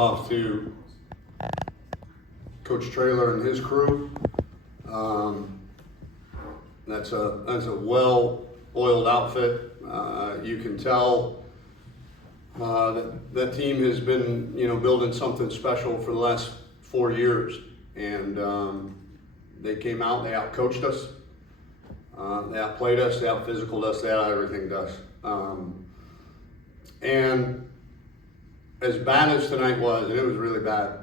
Off to Coach Traylor and his crew. That's a well-oiled outfit. You can tell that team has been, building something special for the last 4 years. And they came out, they out-coached us, they outplayed us, they out-physicaled us, they out-everything us. And as bad as tonight was, and it was really bad,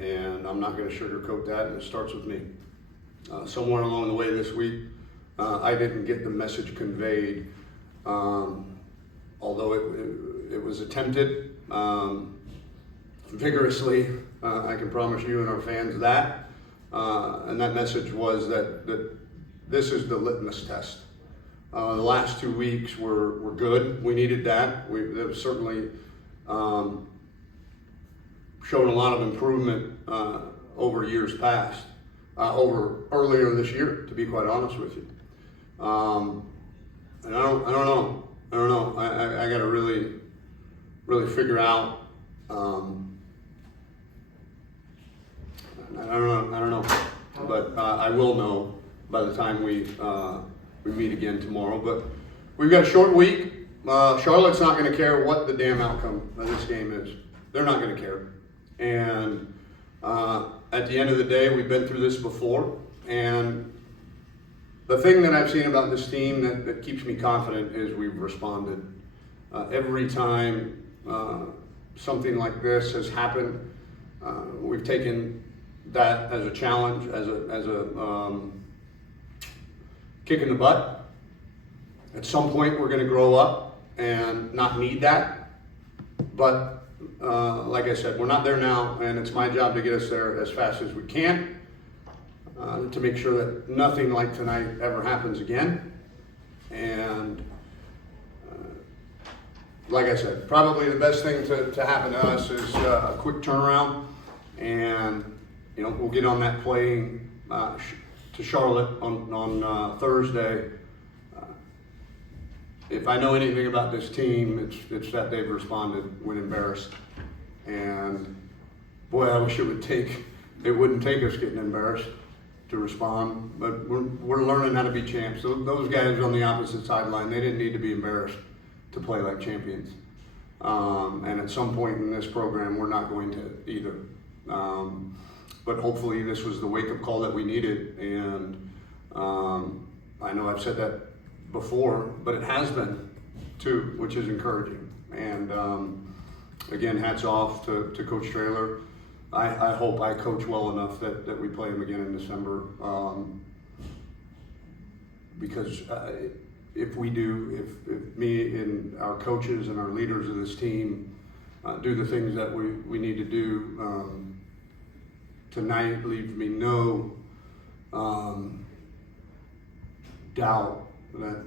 and I'm not going to sugarcoat that, and it starts with me. Somewhere along the way this week, I didn't get the message conveyed, although it was attempted vigorously. I can promise you and our fans that, and that message was that this is the litmus test. The last 2 weeks were good. We needed that. That was certainly showed a lot of improvement over years past, over earlier this year, to be quite honest with you. And I don't know. I got to really figure out. I don't know. But I will know by the time we meet again tomorrow. But we've got a short week. Charlotte's not going to care what the damn outcome of this game is. They're not going to care. And at the end of the day, we've been through this before. And the thing that I've seen about this team that keeps me confident is we've responded. Every time something like this has happened, we've taken that as a challenge, as a kick in the butt. At some point, we're going to grow up and not need that. But like I said, we're not there now, and it's my job to get us there as fast as we can to make sure that nothing like tonight ever happens again. And like I said, probably the best thing to happen to us is a quick turnaround, and we'll get on that playing to Charlotte on Thursday. If I know anything about this team, it's that they've responded when embarrassed. And boy, I wish it wouldn't take us getting embarrassed to respond. But we're learning how to be champs. Those guys on the opposite sideline, they didn't need to be embarrassed to play like champions. And at some point in this program, we're not going to either. But hopefully this was the wake-up call that we needed. And I know I've said that before, but it has been too, which is encouraging. And again, hats off to Coach Traylor. I hope I coach well enough that we play him again in December. Because if we do, if me and our coaches and our leaders of this team do the things that we need to do, tonight leaves me no doubt that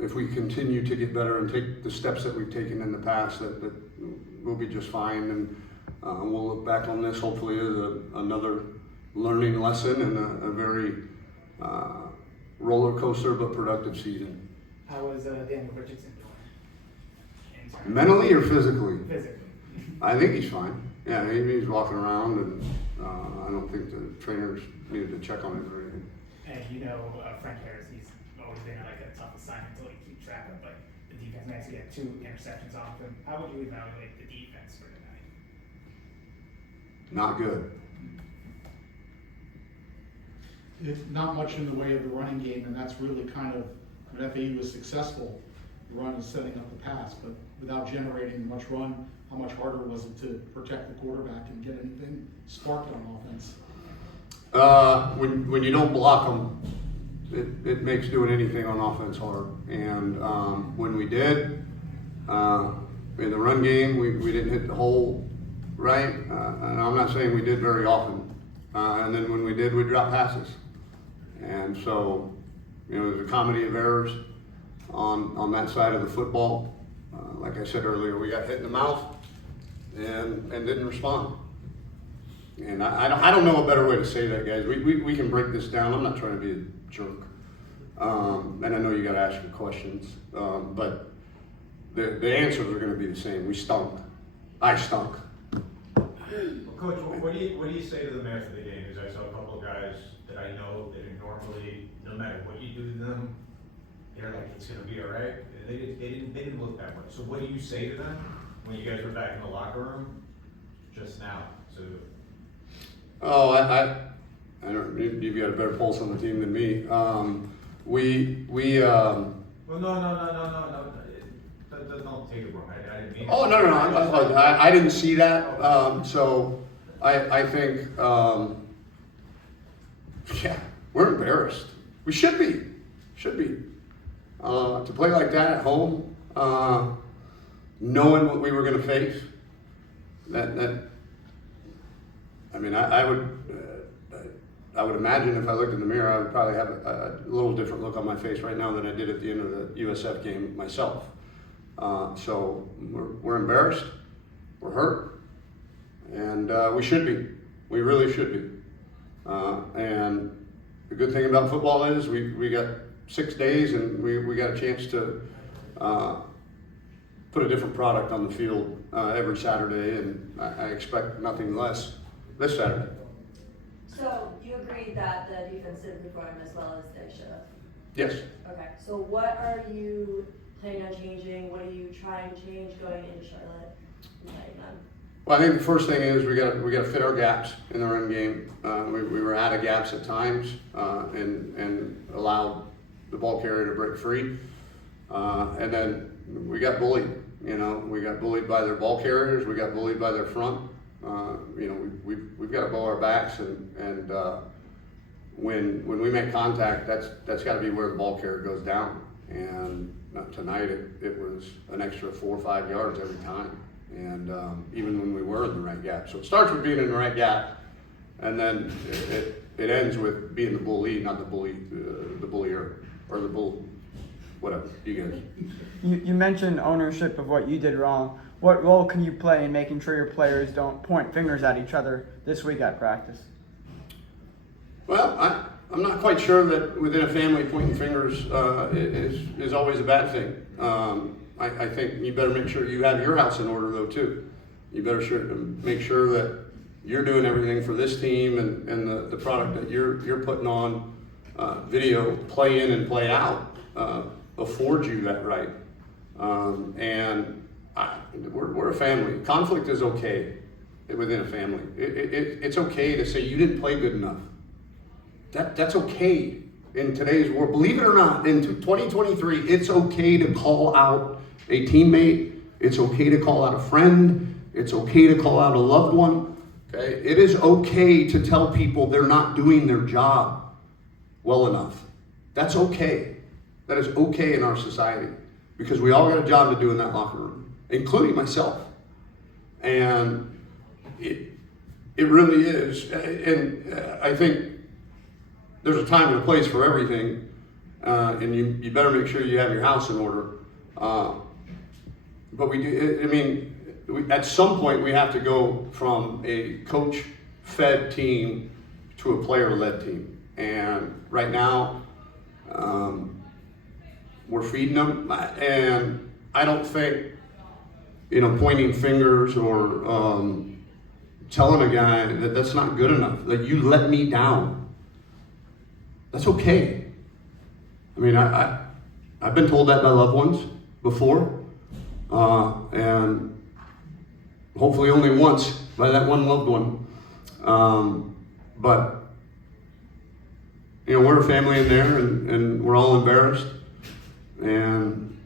if we continue to get better and take the steps that we've taken in the past, that we'll be just fine. And we'll look back on this hopefully as another learning lesson and a very roller coaster but productive season. How was Daniel Richardson doing? Mentally or physically? Physically. I think he's fine. Yeah, he's walking around, and I don't think the trainers needed to check on him or anything. And Frank Harris, he's always been like a tough assignment to keep track of, but the defense actually had 2 interceptions off him. How would you evaluate the defense for tonight? Not good. It's not much in the way of the running game, and that's really kind of when FAU was successful. The run is setting up the pass, but without generating much run, how much harder was it to protect the quarterback and get anything sparked on offense? When you don't block them, it makes doing anything on offense hard. And when we did, in the run game, we didn't hit the hole right. And I'm not saying we did very often. And then when we did, we dropped passes. And so, there's a comedy of errors on that side of the football. Like I said earlier, we got hit in the mouth and didn't respond. And I don't know a better way to say that, guys. We can break this down. I'm not trying to be a jerk. And I know you got to ask your questions. But the answers are going to be the same. We stunk. I stunk. Well, Coach, what do you say to them after the game? Because I saw a couple of guys that I know that normally, no matter what you do to them, they're like, it's gonna be all right. They didn't look that way. So what do you say to them when you guys were back in the locker room just now? So Oh, I don't. You've got a better pulse on the team than me. We. well, no. Don't take it wrong. I didn't mean. Oh no. I didn't see that. So I think yeah, we're embarrassed. We should be. To play like that at home, knowing what we were going to face, that I mean, I would imagine if I looked in the mirror, I would probably have a little different look on my face right now than I did at the end of the USF game myself. So we're embarrassed, we're hurt, and we should be. We really should be. And the good thing about football is we got 6 days, and we got a chance to put a different product on the field every Saturday, and I expect nothing less this Saturday. So you agreed that the defense didn't perform as well as they should have? Yes. Okay, so what are you planning on changing? What are you trying to change going into Charlotte? Well, I think the first thing is we got to fit our gaps in the run game. We were out of gaps at times and allowed the ball carrier to break free. And then we got bullied. You know, we got bullied by their ball carriers. We got bullied by their front. You know, we've got to bow our backs, and when we make contact, that's got to be where the ball carrier goes down. And tonight it was an extra 4 or 5 yards every time, and even when we were in the right gap. So it starts with being in the right gap, and then it ends with being the bully, not the bully, the bullier, or the bull, whatever, you guys. You mentioned ownership of what you did wrong. What role can you play in making sure your players don't point fingers at each other this week at practice? Well, I'm not quite sure that within a family pointing fingers is always a bad thing. I think you better make sure you have your house in order though too. You better make sure that you're doing everything for this team and the product that you're putting on video, play in and play out, affords you that right. We're a family. Conflict is okay within a family. It's okay to say you didn't play good enough. That's okay in today's world. Believe it or not, in 2023, it's okay to call out a teammate. It's okay to call out a friend. It's okay to call out a loved one. Okay? It is okay to tell people they're not doing their job well enough. That's okay. That is okay in our society, because we all got a job to do in that locker room, including myself. And it really is. And I think there's a time and a place for everything, and you better make sure you have your house in order. But we do. I mean, at some point we have to go from a coach-fed team to a player-led team. And right now, we're feeding them, and I don't think, pointing fingers or telling a guy that that's not good enough, that you let me down. That's okay. I mean, I've been told that by loved ones before, and hopefully only once by that one loved one. But we're a family in there, and we're all embarrassed, and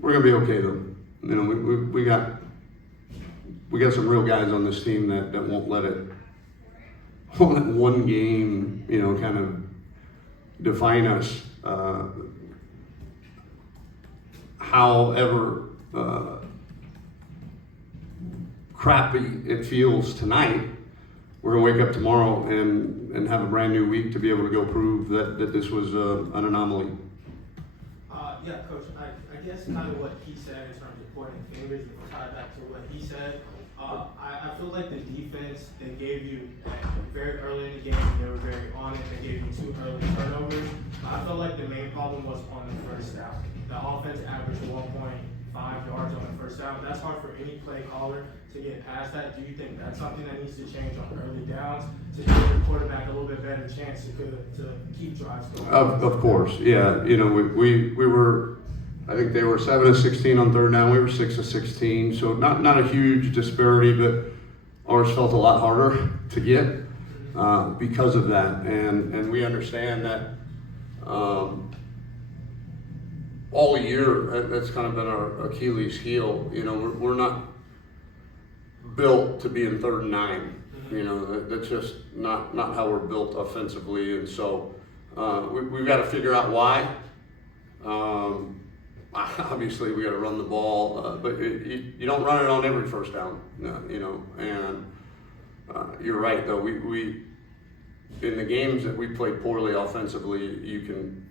we're gonna be okay though. We got some real guys on this team that won't let one game, kind of define us. However crappy it feels tonight, we're gonna wake up tomorrow and have a brand new week to be able to go prove that this was an anomaly. Yeah, Coach, I guess kind of what he said in terms of pointing fingers, and tie back to what he said. I feel like the defense, they gave you very early in the game, they were very on it, they gave you 2 early turnovers. I felt like the main problem was on the first down. the offense averaged 1.5 yards on the first down. That's hard for any play caller to get past that. Do you think that's something that needs to change on early downs to give the quarterback a little bit better chance to keep drives going? Of course, yeah. You know, we were, I think they were 7 of 16 on third down. We were 6 of 16, so not a huge disparity, but ours felt a lot harder to get because of that, and we understand that all year that's kind of been our Achilles heel. You know, we're not built to be in 3rd and 9. You know, that's just not how we're built offensively, and so we've got to figure out why. Obviously, we got to run the ball, but you don't run it on every first down. You know, and you're right though. We in the games that we played poorly offensively, you can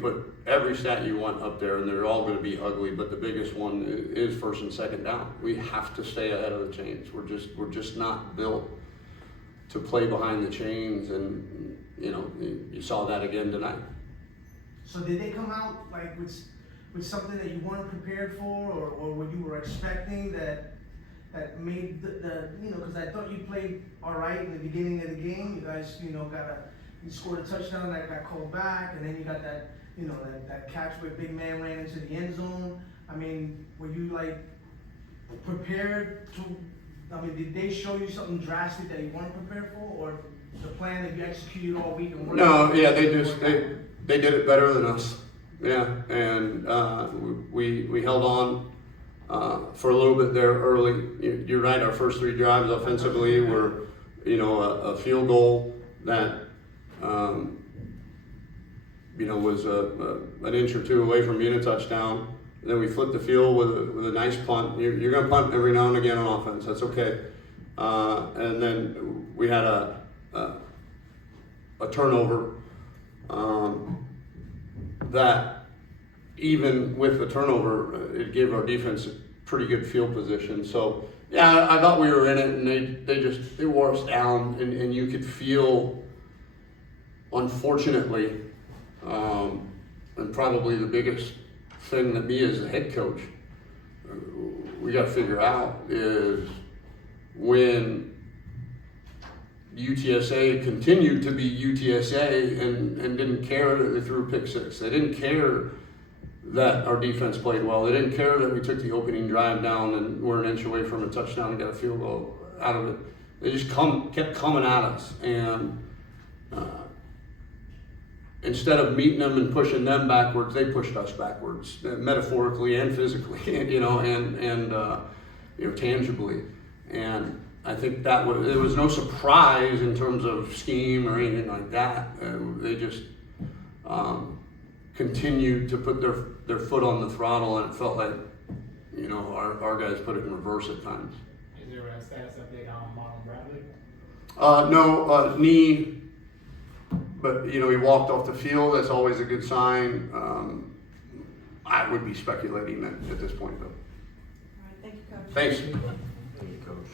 put every stat you want up there, and they're all going to be ugly. But the biggest one is 1st and 2nd down. We have to stay ahead of the chains. We're just not built to play behind the chains, and you know, you saw that again tonight. So did they come out like with something that you weren't prepared for, or what you were expecting that made the you know, because I thought you played all right in the beginning of the game. You guys, you know, you scored a touchdown that got called back, and then you got that, you know, that catch where big man ran into the end zone. I mean, were you like prepared to? I mean, did they show you something drastic that you weren't prepared for, or the plan that you executed all week? And No, yeah, they did it better than us. Yeah, and we held on for a little bit there early. You're right. Our first 3 drives offensively were, you know, a field goal that you know, was an inch or 2 away from being a touchdown. And then we flipped the field with a nice punt. You're going to punt every now and again on offense. That's okay. And then we had a turnover that, even with the turnover, it gave our defense a pretty good field position. So yeah, I thought we were in it, and they wore us down, and you could feel, unfortunately, and probably the biggest thing that me as a head coach, we got to figure out is when UTSA continued to be UTSA and didn't care that they threw pick 6. They didn't care that our defense played well. They didn't care that we took the opening drive down and were an inch away from a touchdown and got a field goal out of it. They just kept coming at us, and instead of meeting them and pushing them backwards, they pushed us backwards, metaphorically and physically, you know, and you know, tangibly. And I think there was no surprise in terms of scheme or anything like that. They just continued to put their foot on the throttle, and it felt like, you know, our guys put it in reverse at times. Is there a status update on Marlon Bradley? No, knee, but you know, he walked off the field. That's always a good sign. I would be speculating at this point, though. All right, thank you, Coach. Thanks. Thank you, Coach.